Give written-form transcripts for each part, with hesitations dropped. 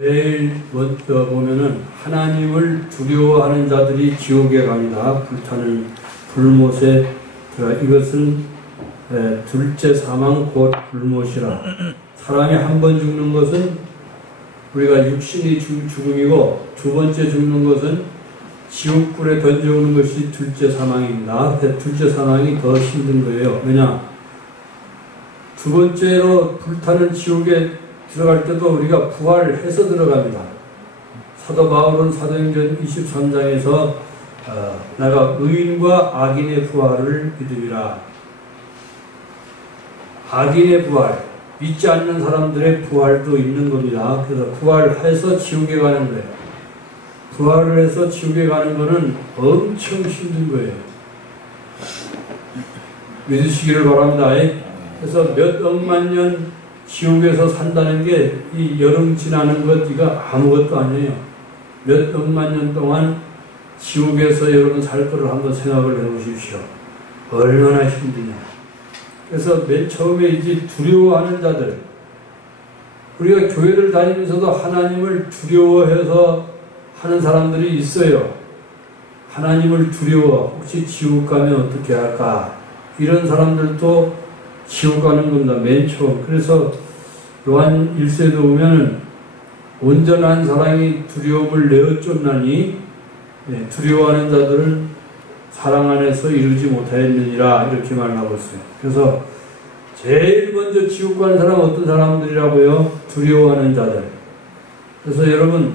제일 먼저 보면은 하나님을 두려워하는 자들이 지옥에 갑니다. 불타는 불못에 이것은 둘째 사망 곧 불못이라. 사람이 한 번 죽는 것은 우리가 육신이 죽음이고 두 번째 죽는 것은 지옥불에 던져오는 것이 둘째 사망입니다. 둘째 사망이 더 힘든 거예요. 왜냐? 두 번째로 불타는 지옥에 들어갈 때도 우리가 부활해서 들어갑니다. 사도 바울은 사도행전 23장에서 내가 의인과 악인의 부활을 믿음이라. 악인의 부활, 믿지 않는 사람들의 부활도 있는 겁니다. 그래서 부활해서 지옥에 가는 거예요. 부활을 해서 지옥에 가는 거는 엄청 힘든 거예요. 믿으시기를 바랍니다. 그래서 몇 억만 년 지옥에서 산다는 게 이 여름 지나는 것 이거 아무것도 아니에요. 몇 억만 년 동안 지옥에서 여러분 살 거를 한번 생각을 해보십시오. 얼마나 힘드냐. 그래서 맨 처음에 이제 두려워하는 자들, 우리가 교회를 다니면서도 하나님을 두려워해서 하는 사람들이 있어요. 하나님을 두려워, 혹시 지옥 가면 어떻게 할까, 이런 사람들도 지옥 가는 겁니다. 맨 처음. 그래서 요한 1세도 보면 온전한 사랑이 두려움을 내어쫓나니 두려워하는 자들은 사랑 안에서 이루지 못하였느니라, 이렇게 말하고 있어요. 그래서 제일 먼저 지옥 가는 사람은 어떤 사람들이라고요? 두려워하는 자들. 그래서 여러분,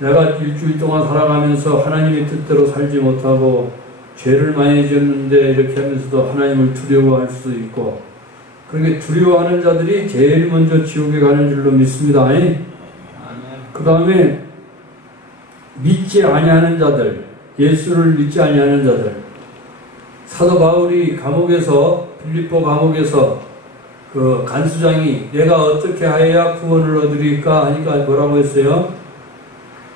내가 일주일 동안 살아가면서 하나님의 뜻대로 살지 못하고 죄를 많이 지었는데 이렇게 하면서도 하나님을 두려워할 수도 있고, 그렇게 두려워하는 자들이 제일 먼저 지옥에 가는 줄로 믿습니다. 그 다음에 믿지 아니하는 자들, 예수를 믿지 아니하는 자들. 사도 바울이 감옥에서, 빌립보 감옥에서 그 간수장이 내가 어떻게 하여야 구원을 얻으리까 하니까 뭐라고 했어요?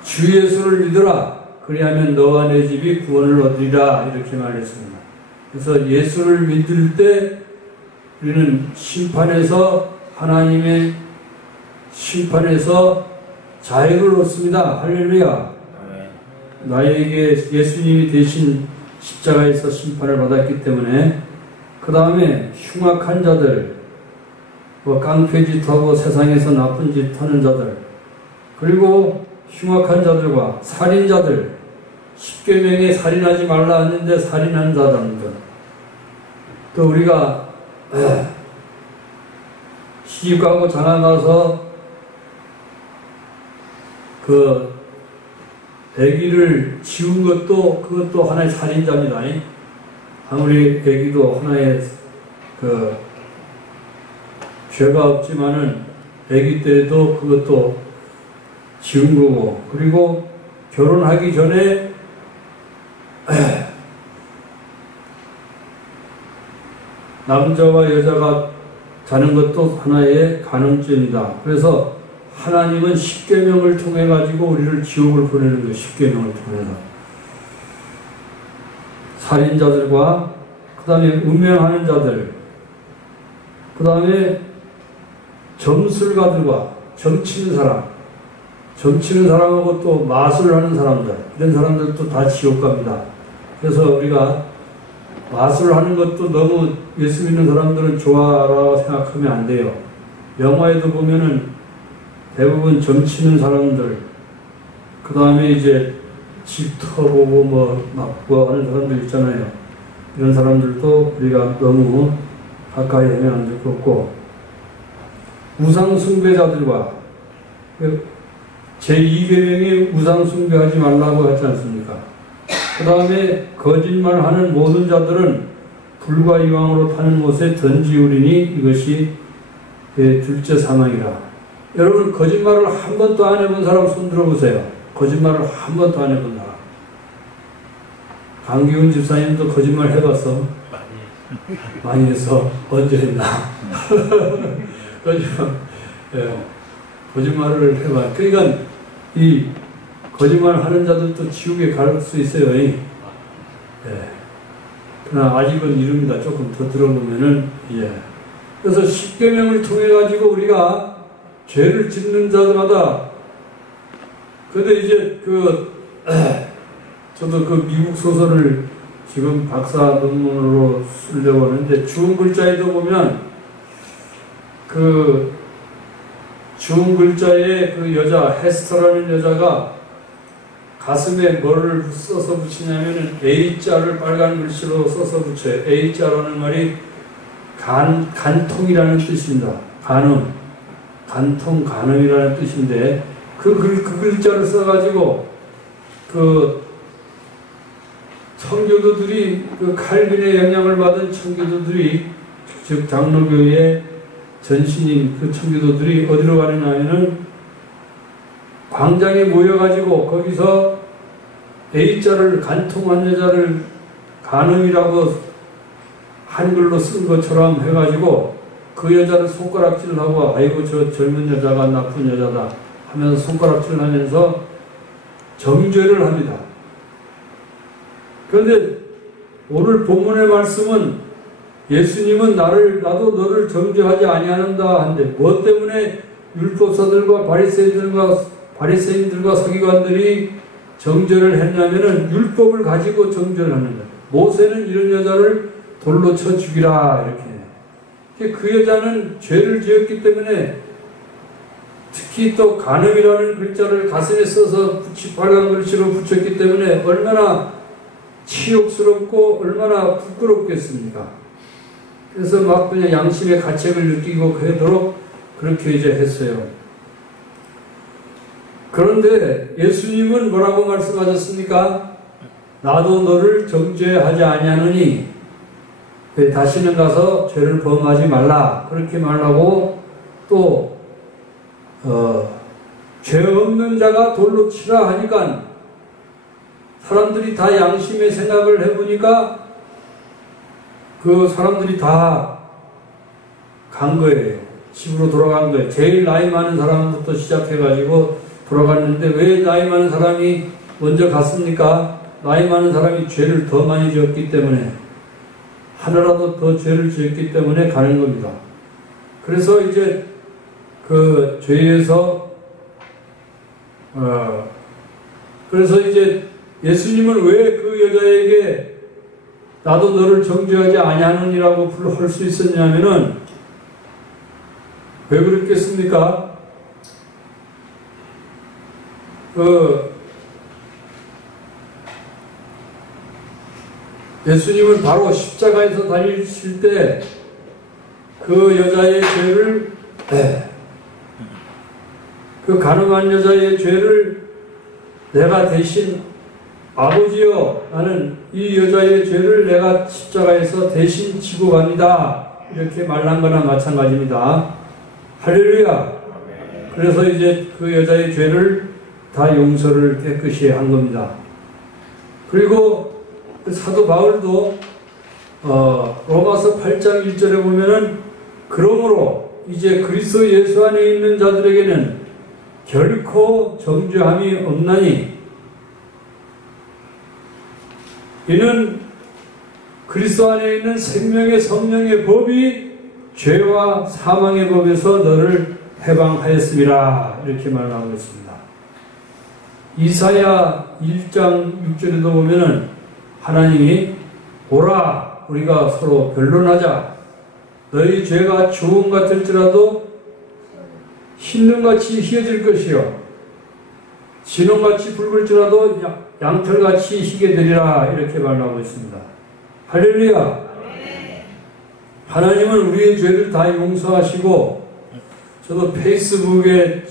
주 예수를 믿으라. 그리하면 너와 내 집이 구원을 얻으리라, 이렇게 말했습니다. 그래서 예수를 믿을 때 우리는 심판에서, 하나님의 심판에서 자유를 얻습니다. 할렐루야. 나에게 예수님이 대신 십자가에서 심판을 받았기 때문에. 그 다음에 흉악한 자들, 깡패짓하고 세상에서 나쁜 짓 하는 자들, 그리고 흉악한 자들과 살인자들, 십계명에 살인하지 말라 했는데 살인한 자들들, 또 우리가 시집가고 장가가서 그 아기를 지운 것도 그것도 하나의 살인자입니다. 아무리 아기도 하나의 그 죄가 없지만은 아기 때도 그것도 지운 거고, 그리고 결혼하기 전에 남자와 여자가 자는 것도 하나의 간음죄입니다. 그래서 하나님은 십계명을 통해 가지고 우리를 지옥을 보내는 거예요. 십계명을 통해서. 살인자들과 그 다음에 음행하는 자들, 그 다음에 점술가들과 점치는 사람, 점치는 사람하고 또 마술하는 사람들, 이런 사람들도 다 지옥 갑니다. 그래서 우리가 마술하는 것도 너무 예수 믿는 사람들은 좋아라고 생각하면 안 돼요. 영화에도 보면은 대부분 점치는 사람들, 그 다음에 이제 집 터보고 막 하는 사람들 있잖아요. 이런 사람들도 우리가 너무 가까이 하면 안 될 것 같고, 우상숭배자들과 제2계명이 우상숭배하지 말라고 하지 않습니까? 그 다음에 거짓말하는 모든 자들은 불과 이왕으로 타는 곳에 던지우리니 이것이 둘째 사망이라. 여러분, 거짓말을 한 번도 안 해본 사람 손 들어보세요. 거짓말을 한 번도 안 해본 사람. 강기훈 집사님도 거짓말 해봤어? 많이 해서 언제 했나? 거짓말을 해봐. 그러니까 이 거짓말 하는 자들도 지옥에 갈 수 있어요. 그러나 아직은 이릅니다. 조금 더 들어보면은. 그래서 십계명을 통해 가지고 우리가 죄를 짓는 자마다 근데 이제 저도 그 미국 소설을 지금 박사 논문으로 쓰려고 하는데, 주음 글자에도 보면 그 주음 글자에 그 여자, 헤스터라는 여자가 가슴에 뭐를 써서 붙이냐면은 A자를 빨간 글씨로 써서 붙여요. A자라는 말이 간통이라는 뜻입니다. 간통, 간음이라는 뜻인데, 그 글자를 써가지고, 청교도들이, 칼빈의 영향을 받은 청교도들이, 즉, 장로교의 전신인 그 청교도들이 어디로 가느냐 하면은, 광장에 모여가지고, 거기서 A자를, 간통한 여자를 간음이라고 한글로 쓴 것처럼 해가지고, 그 여자를 손가락질을 하고, 아이고 저 젊은 여자가 나쁜 여자다 하면서 손가락질을 하면서 정죄를 합니다. 그런데 오늘 본문의 말씀은 예수님은 나도 너를 정죄하지 아니하는다 한데, 뭐 때문에 율법사들과 바리새인들과 서기관들이 정죄를 했냐면은 율법을 가지고 정죄를 하는 거예요. 모세는 이런 여자를 돌로 쳐 죽이라 이렇게. 그 여자는 죄를 지었기 때문에, 특히 또 간음이라는 글자를 가슴에 써서 빨간 글씨로 붙였기 때문에 얼마나 치욕스럽고 얼마나 부끄럽겠습니까? 그래서 막 그냥 양심의 가책을 느끼고 그러도록 그렇게 이제 했어요. 그런데 예수님은 뭐라고 말씀하셨습니까? 나도 너를 정죄하지 아니하노니 다시는 가서 죄를 범하지 말라, 그렇게 말하고, 또 죄 없는 자가 돌로 치라 하니까 사람들이 다 양심의 생각을 해보니까 그 사람들이 다 간 거예요. 집으로 돌아간 거예요. 제일 나이 많은 사람부터 시작해가지고 돌아갔는데, 왜 나이 많은 사람이 먼저 갔습니까? 나이 많은 사람이 죄를 더 많이 지었기 때문에, 하나라도 더 죄를 지었기 때문에 가는 겁니다. 그래서 이제 그 죄에서 그래서 이제 예수님은 왜 그 여자에게 나도 너를 정죄하지 아니하느니라고 할 수 있었냐면은, 왜 그랬겠습니까? 예수님은 바로 십자가에서 다니실 때 그 여자의 죄를, 그 간음한 여자의 죄를 내가 대신, 아버지여, 나는 이 여자의 죄를 내가 십자가에서 대신 지고 갑니다, 이렇게 말한 거나 마찬가지입니다. 할렐루야. 그래서 이제 그 여자의 죄를 다 용서를 깨끗이 한 겁니다. 그리고 사도 바울도 로마서 8장 1절에 보면은, 그러므로 이제 그리스도 예수 안에 있는 자들에게는 결코 정죄함이 없나니, 이는 그리스도 안에 있는 생명의 성령의 법이 죄와 사망의 법에서 너를 해방하였습니다, 이렇게 말하고 있습니다. 이사야 1장 6절에도 보면은 하나님이 보라, 우리가 서로 변론하자. 너희 죄가 주홍 같을지라도 흰눈같이 희어질 것이요, 진홍같이 붉을지라도 양털같이 희게 되리라, 이렇게 말하고 있습니다. 할렐루야. 하나님은 우리의 죄를 다 용서하시고, 저도 페이스북에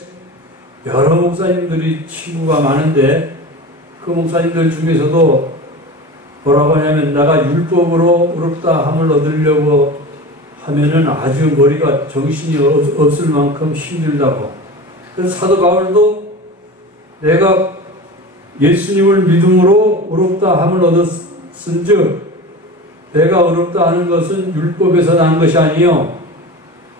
여러 목사님들이 친구가 많은데, 그 목사님들 중에서도 뭐라고 하냐면, 내가 율법으로 의롭다 함을 얻으려고 하면은 아주 머리가 정신이 없을 만큼 힘들다고. 그래서 사도 바울도 내가 예수님을 믿음으로 의롭다 함을 얻었은즉, 내가 의롭다 하는 것은 율법에서 난 것이 아니요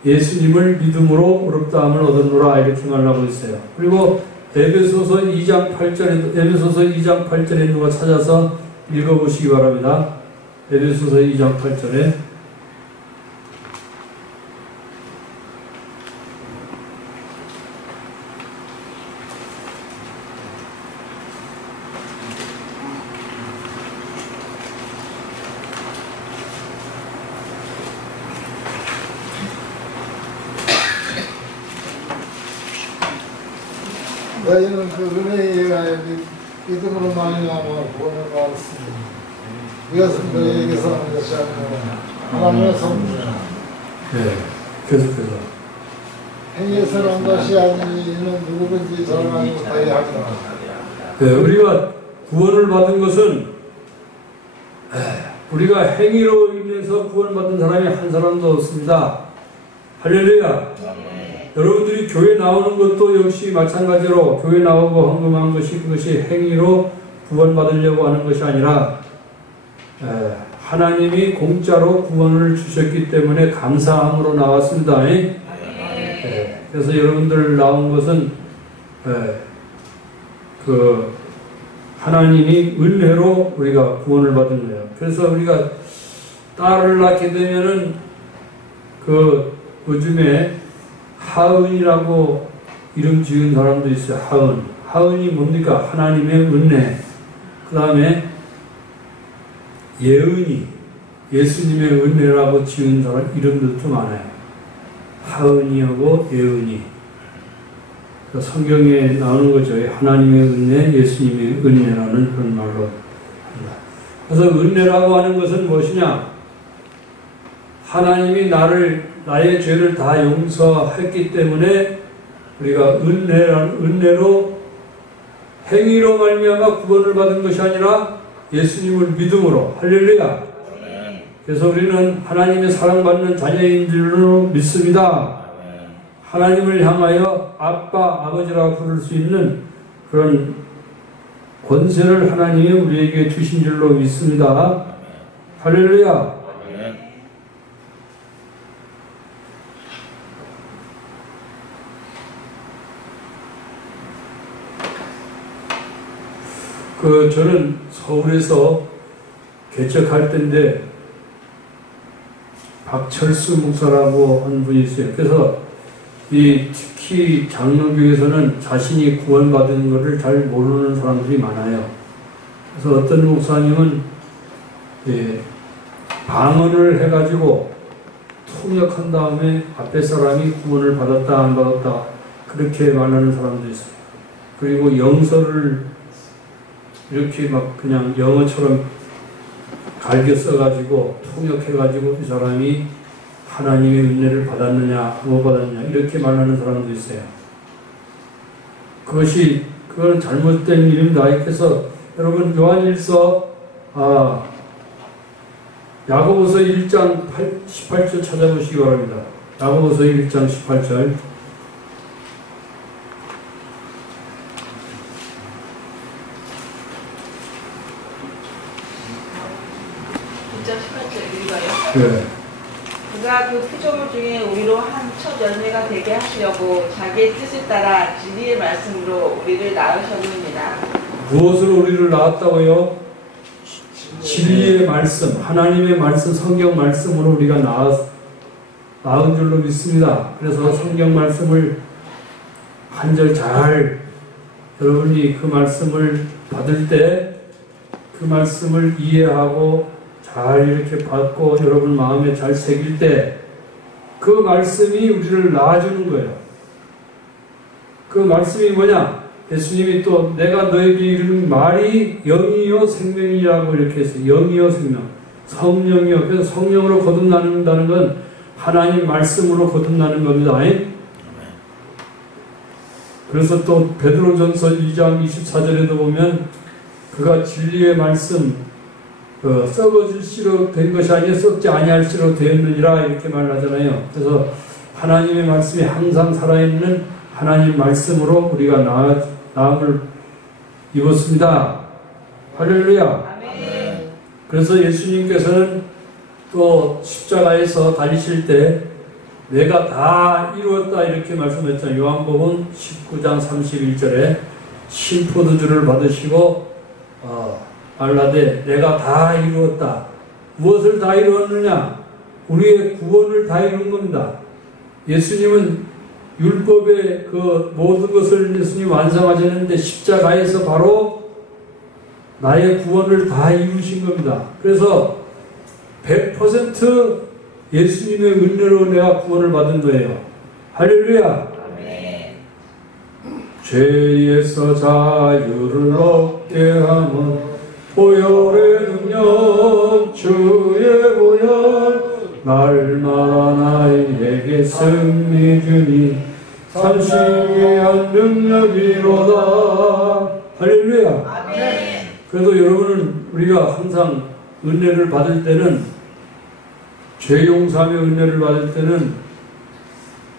예수님을 믿음으로 의롭다 함을 얻었노라, 이렇게 말하고 있어요. 그리고 에베소서 2장 8절에 누가 찾아서 읽어보시기 바랍니다. 에베소서 2장 8절에 너희는 그 은혜에 의하여 믿음으로 말미암아 구원을 받았으니 이것은 너희에게서 하는 것이 아니고 하나님의 선물이라. 네, 계속해서. 행위에서 난 것이 아니니 이는 누구든지 저를 알지 못하게 하리라. 네, 우리가 구원을 받은 것은 우리가 행위로 인해서 구원받은 사람이 한 사람도 없습니다. 할렐루야. 여러분들이 교회 나오는 것도 역시 마찬가지로 교회 나오고 헌금한 것이 그것이 행위로 구원받으려고 하는 것이 아니라 하나님이 공짜로 구원을 주셨기 때문에 감사함으로 나왔습니다. 그래서 여러분들 나온 것은 그 하나님이 은혜로 우리가 구원을 받은 거예요. 그래서 우리가 딸을 낳게 되면은 그 요즘에 하은이라고 이름 지은 사람도 있어요. 하은. 하은이 뭡니까? 하나님의 은혜. 그 다음에 예은이, 예수님의 은혜라고 지은 사람 이름들도 많아요. 하은이하고 예은이. 성경에 나오는 거죠. 하나님의 은혜, 예수님의 은혜라는 그런 말로 합니다. 그래서 은혜라고 하는 것은 무엇이냐? 하나님이 나의 죄를 다 용서했기 때문에 우리가 은혜로 행위로 말미암아 구원을 받은 것이 아니라 예수님을 믿음으로. 할렐루야. 그래서 우리는 하나님의 사랑받는 자녀인 줄로 믿습니다. 하나님을 향하여 아빠, 아버지라고 부를 수 있는 그런 권세를 하나님이 우리에게 주신 줄로 믿습니다. 할렐루야. 저는 서울에서 개척할 때인데 박철수 목사라고 한 분이 있어요. 그래서 특히 장로교에서는 자신이 구원받은 것을 잘 모르는 사람들이 많아요. 그래서 어떤 목사님은 방언을 해가지고 통역한 다음에 앞에 사람이 구원을 받았다 안 받았다 그렇게 말하는 사람도 있어요. 그리고 영서를 이렇게 막 그냥 영어처럼 갈겨 써가지고 통역해가지고 이 사람이 하나님의 은혜를 받았느냐 못 받았느냐 이렇게 말하는 사람도 있어요. 그건 잘못된 일입니다. 그래서 여러분 요한일서 야고보서 1장 18절 찾아보시기 바랍니다. 야고보서 1장 18절. 18절 읽어요. 네. 그가 그 피조물 중에 우리로 한 첫 열매가 되게 하시려고 자기의 뜻을 따라 진리의 말씀으로 우리를 낳으셨느니라. 무엇으로 우리를 낳았다고요? 진리의 말씀, 하나님의 말씀, 성경 말씀으로 우리가 낳은 줄로 믿습니다. 그래서 성경 말씀을 한 절 잘 여러분이 그 말씀을 받을 때 그 말씀을 이해하고 잘 이렇게 받고 여러분 마음에 잘 새길 때 그 말씀이 우리를 낳아주는 거예요. 그 말씀이 뭐냐? 예수님이 또 내가 너에게 이르는 말이 영이요 생명이라고 이렇게 했어요. 영이요 생명, 성령이요. 그래서 성령으로 거듭난다는 건 하나님 말씀으로 거듭나는 겁니다. 그래서 또 베드로전서 2장 24절에도 보면 그가 진리의 말씀 썩어질 씨로 된 것이 아니라 썩지 아니할 씨로 되었느니라 이렇게 말하잖아요. 그래서 하나님의 말씀이 항상 살아있는 하나님 말씀으로 우리가 나음을 입었습니다. 할렐루야. 아멘. 그래서 예수님께서는 또 십자가에서 달리실 때 내가 다 이루었다 이렇게 말씀했잖아요. 요한복음 19장 31절에 심포도주를 받으시고 말라되 내가 다 이루었다. 무엇을 다 이루었느냐? 우리의 구원을 다 이룬 겁니다. 예수님은 율법의 그 모든 것을 예수님 완성하셨는데 십자가에서 바로 나의 구원을 다 이루신 겁니다. 그래서 100% 예수님의 은혜로 내가 구원을 받은 거예요. 할렐루야. 죄에서 자유를 얻게 하며 보혈의 능력 주의 보혈 날마다 나에게 승리 주니 삼시 위한 능력이로다. 할렐루야. 아멘. 그래도 여러분은 우리가 항상 은혜를 받을 때는 죄 용서의 은혜를 받을 때는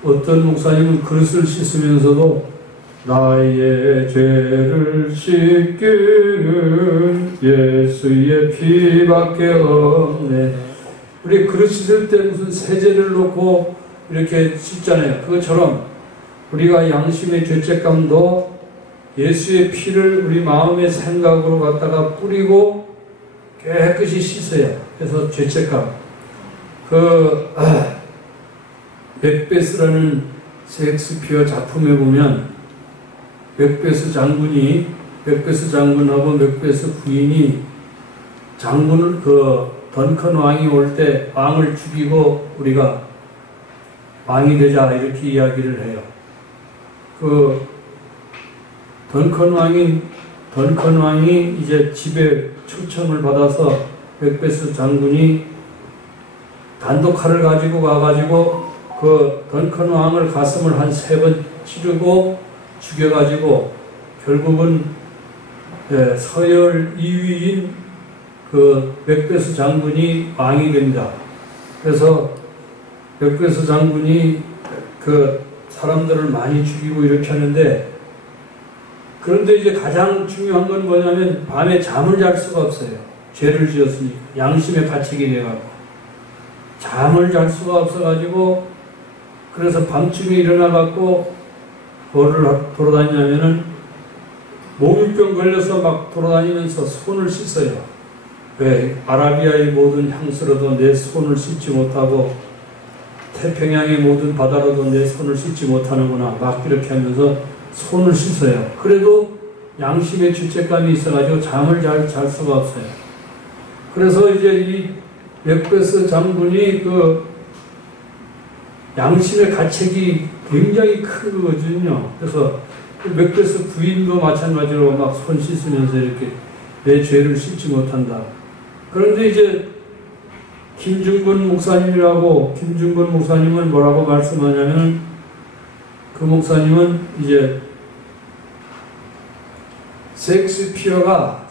어떤 목사님은 그릇을 씻으면서도 나의 죄를 씻기는 예수의 피밖에 없네. 우리 그릇 씻을 때 무슨 세제를 놓고 이렇게 씻잖아요. 그것처럼 우리가 양심의 죄책감도 예수의 피를 우리 마음의 생각으로 갖다가 뿌리고 깨끗이 씻어요. 그래서 죄책감. 맥베스라는 셰익스피어 작품에 보면 맥베스 장군하고 맥베스 부인이 장군을 던컨 왕이 올 때 왕을 죽이고 우리가 왕이 되자 이렇게 이야기를 해요. 던컨 왕이 이제 집에 초청을 받아서 맥베스 장군이 단독칼을 가지고 가가지고 던컨 왕을 가슴을 한 3번 찌르고 죽여가지고 결국은 서열 2위인 맥베스 장군이 왕이 됩니다. 그래서 맥베스 장군이 사람들을 많이 죽이고 이렇게 하는데, 그런데 이제 가장 중요한 건 뭐냐면 밤에 잠을 잘 수가 없어요. 죄를 지었으니까 양심의 가책이 돼가지고 잠을 잘 수가 없어가지고, 그래서 밤중에 일어나갖고 뭐를 돌아다니냐면은 몽유병 걸려서 막 돌아다니면서 손을 씻어요. 왜? 아라비아의 모든 향수로도 내 손을 씻지 못하고 태평양의 모든 바다로도 내 손을 씻지 못하는구나, 막 이렇게 하면서 손을 씻어요. 그래도 양심의 죄책감이 있어가지고 잠을 잘 수가 없어요. 그래서 이제 이 맥베스 장군이 양심의 가책이 굉장히 큰 거거든요. 그래서 맥베스 부인도 마찬가지로 막 손 씻으면서 이렇게 내 죄를 씻지 못한다. 그런데 이제 김중근 목사님은 뭐라고 말씀하냐면, 그 목사님은 이제 셰익스피어가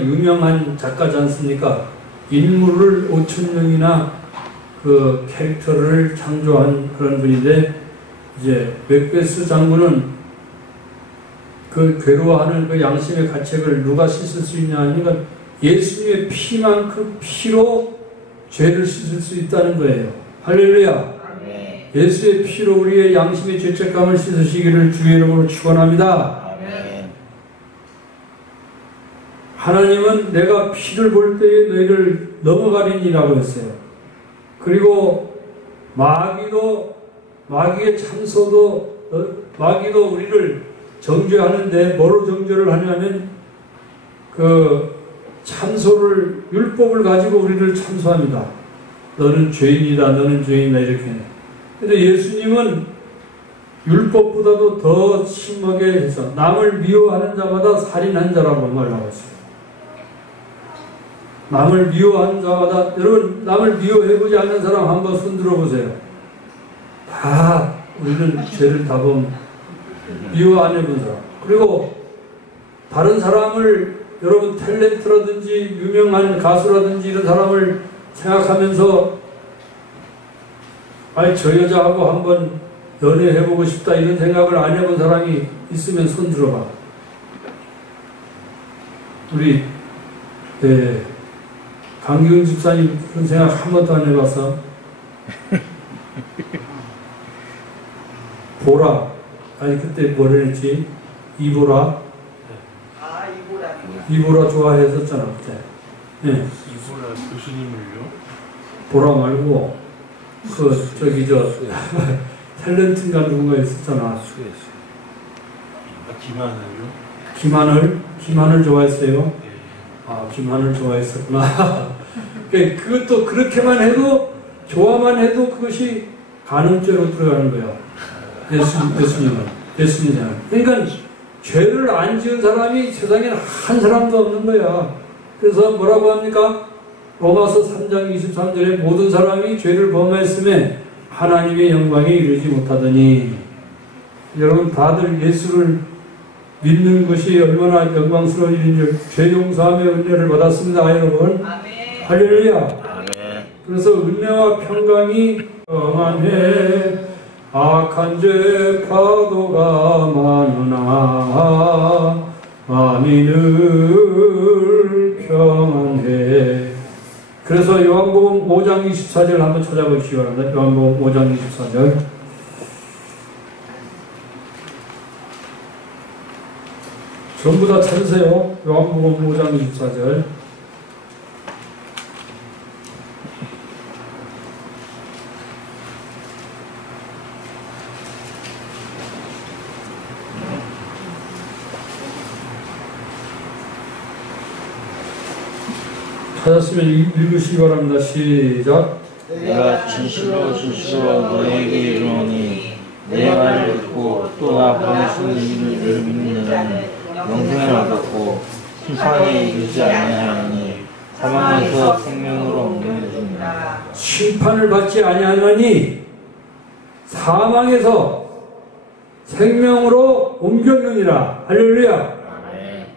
유명한 작가지 않습니까? 인물을 5,000명이나 그 캐릭터를 창조한 그런 분인데, 이제 맥베스 장군은 그 괴로워하는 그 양심의 가책을 누가 씻을 수 있냐 하니까 예수님의 피만큼 피로 죄를 씻을 수 있다는 거예요. 할렐루야. 아멘. 예수의 피로 우리의 양심의 죄책감을 씻으시기를 주의 이름으로 축원합니다. 아멘. 하나님은 내가 피를 볼 때에 너희를 넘어가리니라고 했어요. 그리고 마귀의 참소도, 마귀도 우리를 정죄하는데 뭐로 정죄를 하냐면 참소를, 율법을 가지고 우리를 참소합니다. 너는 죄인이다, 너는 죄인이다, 이렇게. 근데 예수님은 율법보다도 더 심하게 해서 남을 미워하는 자마다 살인한 자라고 말하고 있어요. 남을 미워하는 자마다, 여러분, 남을 미워해보지 않는 사람 한번 손 들어보세요. 다 우리는 죄를 다 미워 안 해본 사람. 그리고 다른 사람을, 여러분 탤런트라든지 유명한 가수라든지 이런 사람을 생각하면서 저 여자하고 한번 연애해보고 싶다 이런 생각을 안 해본 사람이 있으면 손 들어봐. 우리 강기훈 집사님 그런 생각 한 번도 안 해봤어? 보라, 그때 뭐를 했지? 이보라 좋아했었잖아 그때. 이보라 교수님을요? 보라 말고 탤런트인가 누군가 있었잖아. 김하늘 좋아했어요? 김하늘 좋아했었구나. 그것도 그렇게만 해도, 좋아만 해도 그것이 간음죄로 들어가는 거야. 예수님은. 예수님이잖아요. 그러니까 죄를 안 지은 사람이 세상에는 한 사람도 없는 거야. 그래서 뭐라고 합니까? 로마서 3장 23절에 모든 사람이 죄를 범했음에 하나님의 영광에 이르지 못하더니, 여러분 다들 예수를 믿는 것이 얼마나 영광스러운 일인지 죄 용서함의 은혜를 받았습니다, 여러분. 아멘. 할렐루야. 아멘. 그래서 은혜와 평강이 평안해 악한 죄 파도가 많으나 마음이 늘 평안해. 그래서 요한복음 5장 24절 한번 찾아보시기 바랍니다. 요한복음 5장 24절. 전부 다 찾으세요. 요한복음 5장 24절. 찾았으면 읽으시기 바랍니다. 시작. 내가 진실로 진실로 너에게 이르노니 내 말을 듣고 또 나 보내신 이를 믿는 자는 영생을 얻었고 심판에 이르지 아니하니 사망에서 생명으로 옮겨지니라. 심판을 받지 아니하느니 사망에서 생명으로 옮겼느니라. 할렐루야.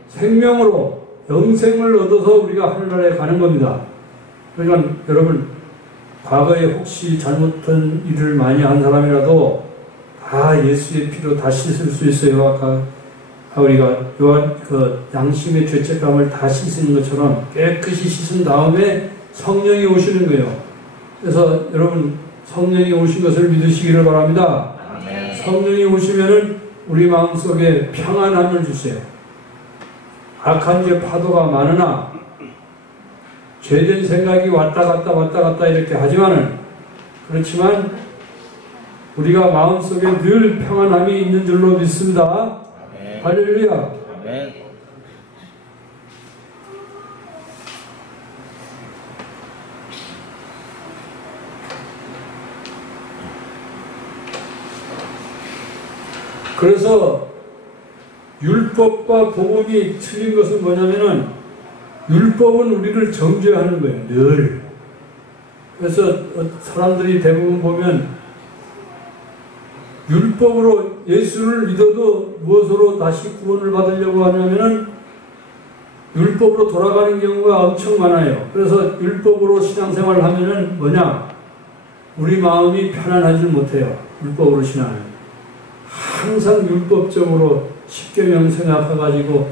생명으로 영생을 얻어서 우리가 하늘나라에 가는 겁니다. 그러니까 여러분, 과거에 혹시 잘못한 일을 많이 한 사람이라도 다 예수의 피로 다 씻을 수 있어요. 아까 우리가 요한 양심의 죄책감을 다 씻는 것처럼 깨끗이 씻은 다음에 성령이 오시는 거예요. 그래서 여러분, 성령이 오신 것을 믿으시기를 바랍니다. 성령이 오시면은 우리 마음속에 평안함을 주세요. 악한 죄 파도가 많으나 죄된 생각이 왔다 갔다 이렇게 하지만은, 그렇지만 우리가 마음속에 늘 평안함이 있는 줄로 믿습니다. 할렐루야. 아멘. 그래서 율법과 복음이 틀린 것은 뭐냐면은, 율법은 우리를 정죄하는 거예요, 늘. 그래서 사람들이 대부분 보면 율법으로 예수를 믿어도 무엇으로 다시 구원을 받으려고 하냐면은 율법으로 돌아가는 경우가 엄청 많아요. 그래서 율법으로 신앙생활을 하면은 뭐냐? 우리 마음이 편안하지 못해요. 율법으로 신앙을. 항상 율법적으로 십계명 생각해가지고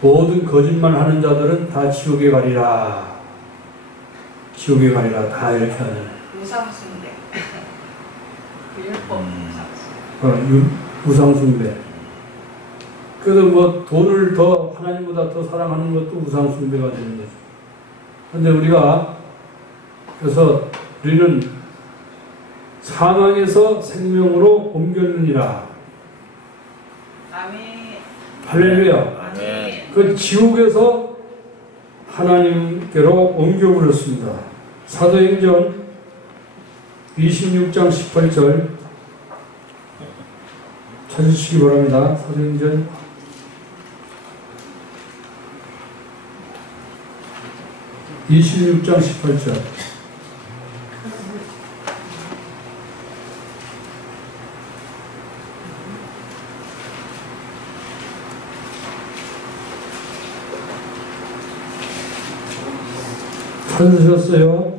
모든 거짓말 하는 자들은 다 지옥에 가리라. 지옥에 가리라. 다 이렇게 하잖아요. 우상숭배. 율법 우상숭배. 그래서 뭐 돈을 더 하나님보다 더 사랑하는 것도 우상숭배가 되는 거죠. 그런데 우리가, 그래서 우리는 사망에서 생명으로 옮겼느니라. 아멘. 할렐루야. 아멘. 그 지옥에서 하나님께로 옮겨버렸습니다. 사도행전 26장 18절 찾으시기 바랍니다. 사도행전 26장 18절. 찾으셨어요?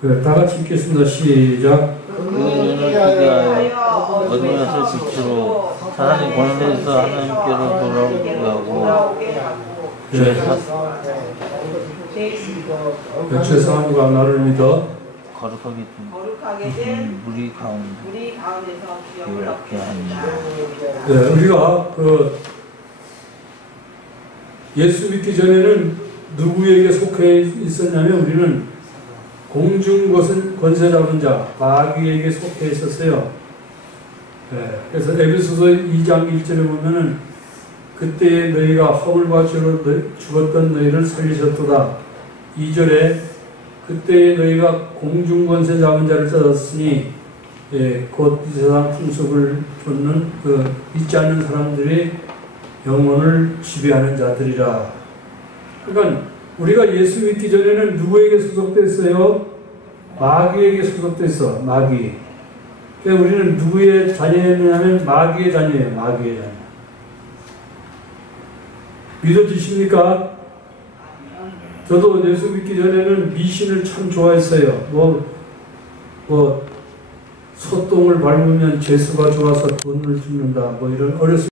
네, 다 같이 읽겠습니다. 시작. 그 눈을 피하여 어둠 것을 빛으로 하나님 권세에서 하나님께로 돌아오게 하고 죄 사함과 나를 믿어 거룩하게 된 무리 가운데서 기억을 기억게 얻게 합니다. 합니다. 네, 우리가 예수 믿기 전에는 누구에게 속해 있었냐면, 우리는 공중 권세 잡은 자 마귀에게 속해 있었어요. 네, 그래서 에베소서 2장 1절에 보면은 그때에 너희가 허물과 죄로 죽었던 너희를 살리셨도다. 2절에 그때에 너희가 공중 권세 잡은 자를 찾았으니 곧 이 세상 풍속을 쫓는 믿지 않는 사람들이 영혼을 지배하는 자들이라. 그러니까 우리가 예수 믿기 전에는 누구에게 소속됐어요? 마귀에게 소속됐어. 마귀. 그러니까 우리는 누구의 자녀냐면 마귀의 자녀예요. 마귀의 자녀. 믿어지십니까? 저도 예수 믿기 전에는 미신을 참 좋아했어요. 소똥을 밟으면 재수가 좋아서 돈을 줍는다. 이런 어렸을